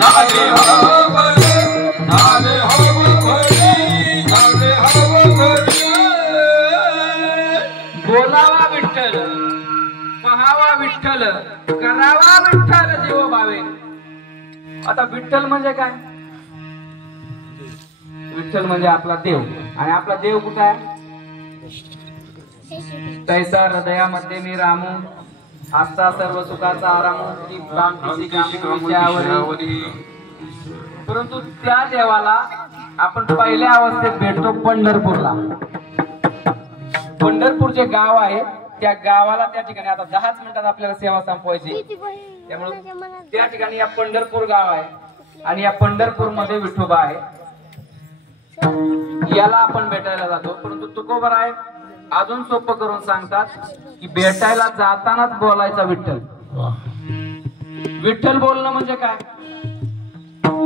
झाले हो घरी, झाले हो घरी, झाले हो घरी. बोलावा विठ्ठल, पहावा विठ्ठल, करावा विठ्ठल जीव भावे. आता विठ्ठल म्हणजे काय? विठ्ठल म्हणजे आपला देव. आणि आपला देव कुठे आहे? तैसा हृदयामध्ये मी रामू, आस्था सर्व सुखाचा आरामू, ती प्राप्तीची कामू विषयावरी. परंतु त्या देवाला आपण पहिल्या अवस्थेत भेटतो पंढरपूरला. पंढरपूर जे गाव आहे त्या गावाला, त्या ठिकाणी आता 10च मिनिटात आपल्याला सेवा संपवायची, त्यामुळे त्या ठिकाणी या पंढरपूर गाव आहे आणि या पंढरपूर मध्ये विठोबा आहे. याला आपण भेटायला जातो. परंतु तुकोबराय अजून सोपं करून सांगतात की भेटायला जातानाच बोलायचा विठ्ठल. विठ्ठल बोलणं म्हणजे काय?